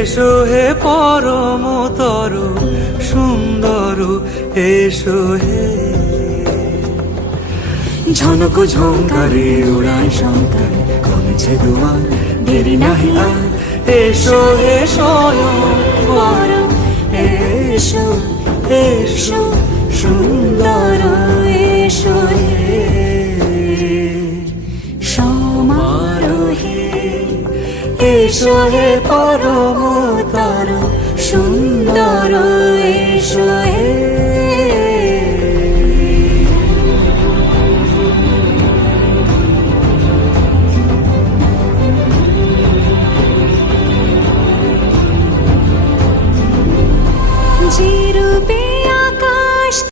এসো হে পরম তরু সুন্দর, এসো হে। ঝনক ঝঙ্কারে উড়ায় শঙ্কার, কমেছে দুয়ার, দেরি নাহি আর। এসো হে স্বয়ং বরং, এসো এসো সুন্দর, এসো হে সমারোহে। এসো হে